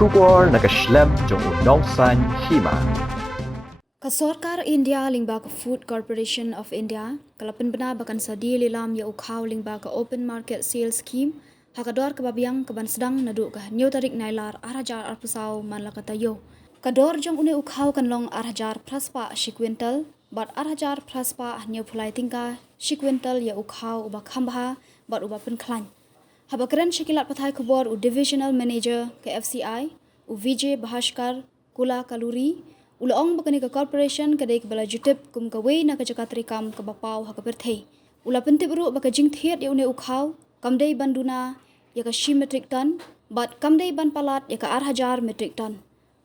Shubor nakaslem jong unongsan Hima. Kasorkar India lingba ka Food Corporation of India kalapin bena bakan sadi lilam ya ukhaw lingba ka Open Market Sales Scheme hakador ka babiang ka ban sedang nadu ka new tarik nailar arajar arpusaw manlakatayo kador jong une ukhaw kan long arajar praspa shi Quintal bat arajar praspa new phulai tingka shi Quintal ya ukhaw uba khambha bat uba penklan habakran shikilat pathai kubor u Divisional Manager ke FCI u Vijay Bhaskar Kula Kaluri Ulaong bakani ka corporation kadai bala jutip kum kawai na ka jakatri kam ka bapaw ha ka perthei ula pentip ru baka jing thiet ya une ukhaw kamdei banduna ya ka Shim metric ton bat kamdei ban palat ya ka 8,000 metric ton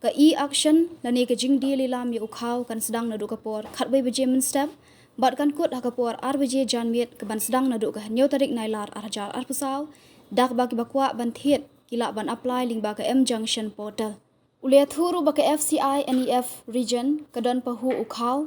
ka action lani ka jing di lilam ya ukhaw kan sedang nadu ka por khatbai beje men step bat kan kut ha ka por beje janmiet ka ban sedang nadu ka nyo tarik nailar 8,000 arpusaw dak baki bakwa ban thiet kila ban apply ling ba ka M Junction portal Ulia thuru baka FCI NEF region kadon pahu ukhaw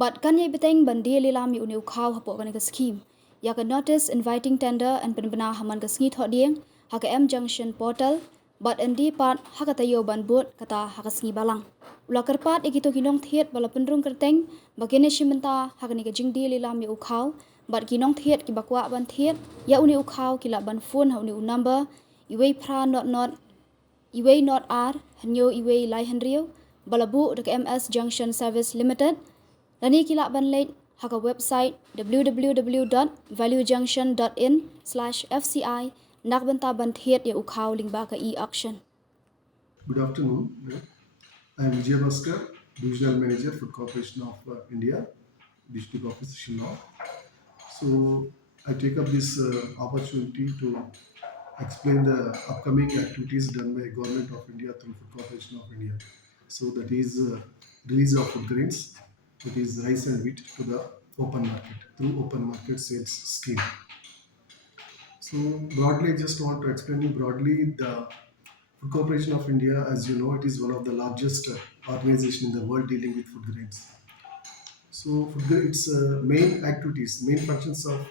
but kanye beteng bandi lilam uni ukhaw hapo kan ka scheme ya ka notice inviting tender and penbena haman ka sngi thoding ha ka M Junction portal but ndi part ha ka tayo ban bot kata ha ka sngi balang ula karpat ikito kinong thiet bala penrung kerteng bagene shimenta ha ka ni ka jingdi lilam ya ukhaw but kinong thiet ki bakwa ban thiet ya uni ukhaw kila ban phone ha uni number iwei pra not Iway not R, hanyo iway lai henrio, balabu dek MS Junction Service Limited. Lani kila ban late haka website www.valuejunction.in/FCI nakbenta ban thiet ya ukhaw lingba ka e-auction. Good afternoon. I am Jylla, Divisional Manager for Corporation of India, District Office Shim. So I take up this opportunity to explain the upcoming activities done by Government of India through Food Corporation of India. So that is release of food grains, that is rice and wheat to the open market through open market sales scheme. So broadly, I just want to explain you broadly the Food Corporation of India. As you know, it is one of the largest organization in the world dealing with food grains. So its main activities, main functions of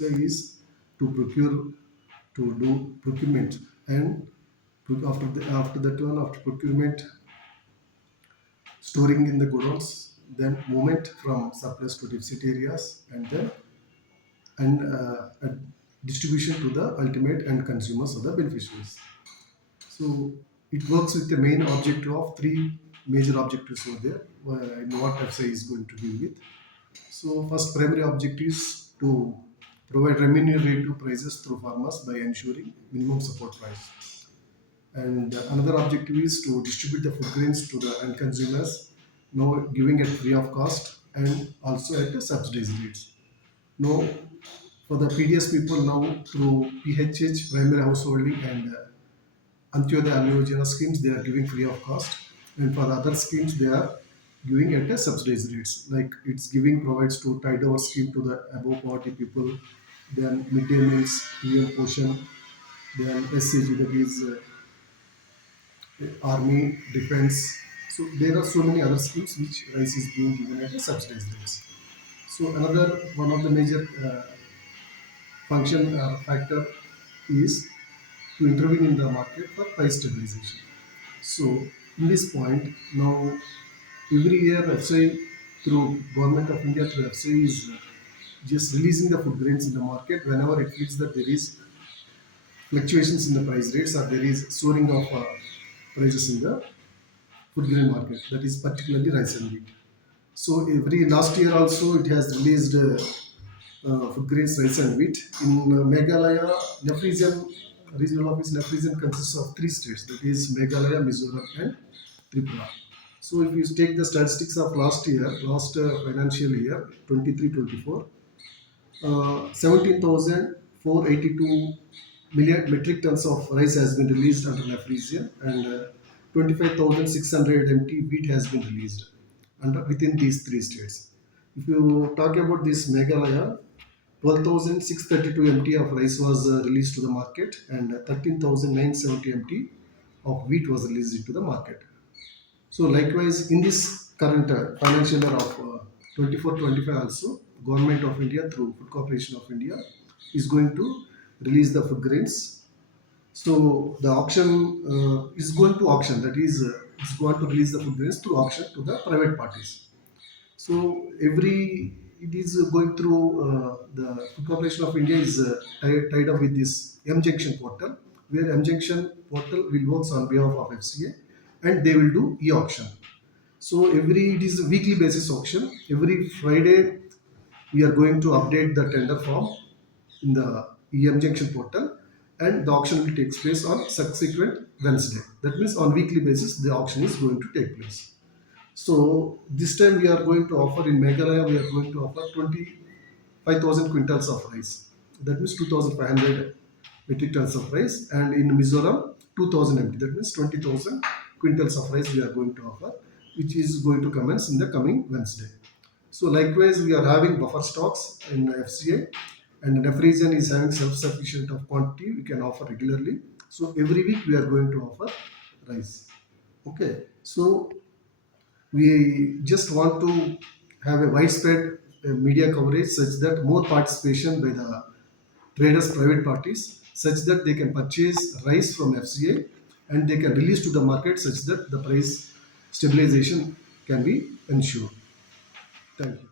is to procure, to do procurement, and after procurement, storing in the godowns, then movement from surplus to deficit areas, and then distribution to the ultimate end consumers or the beneficiaries. So it works with the main objective of three major objectives over there, in what FCI is going to deal with. So first primary objective is to provide remunerative prices through farmers by ensuring minimum support price. And another objective is to distribute the food grains to the end consumers, now giving it free of cost and also at subsidized rates. Now, for the PDS people now through PHH, primary householding, and Antyodaya Anna schemes, they are giving free of cost, and for the other schemes, they are giving at a subsidized rates. Like it's giving provides to tide over scheme to the above poverty people, then midday meals, PM portion, then SCG, that is army, defense. So there are so many other schemes which rice is being given at a subsidized rates. So another one of the major function factor is to intervene in the market for price stabilization. So in this point, now every year FCI through Government of India through FCI is just releasing the food grains in the market whenever it feels that there is fluctuations in the price rates or there is soaring of prices in the food grain market, that is particularly rice and wheat. So every last year also it has released food grains, rice and wheat. In Meghalaya, Nephrision, regional office Nephrision consists of three states, that is Meghalaya, Mizoram and Tripura. So if you take the statistics of last financial year 23-24, 17,482 million metric tons of rice has been released under Nephrision, and 25,600 MT wheat has been released within these three states. If you talk about this Meghalaya, 12,632 MT of rice was released to the market, and 13,970 MT of wheat was released into the market. So likewise, in this current financial year of 24-25 also, Government of India through Food Corporation of India is going to release the food grains So the auction is going to auction. That is, it's going to release the food grains through auction to the private parties. So every it is going through the Food Corporation of India is tied up with this M Junction portal, where M Junction portal will work on behalf of FCA, and they will do e-auction. So every it is a weekly basis auction. Every Friday we are going to update the tender form in the EM Junction portal, and the auction will take place on subsequent Wednesday. That means on weekly basis the auction is going to take place. So this time we are going to offer in Meghalaya, we are going to offer 25,000 quintals of rice. That means 2,500 metric tons of rice. And in Mizoram, 2,000 MT. That means 20,000 quintals of rice we are going to offer, which is going to commence in the coming Wednesday. So likewise, we are having buffer stocks in FCA, and enough region is having self-sufficient of quantity we can offer regularly. So every week we are going to offer rice. Okay. So we just want to have a widespread media coverage such that more participation by the traders, private parties, such that they can purchase rice from FCA and they can release to the market such that the price stabilization can be ensured. Thank you.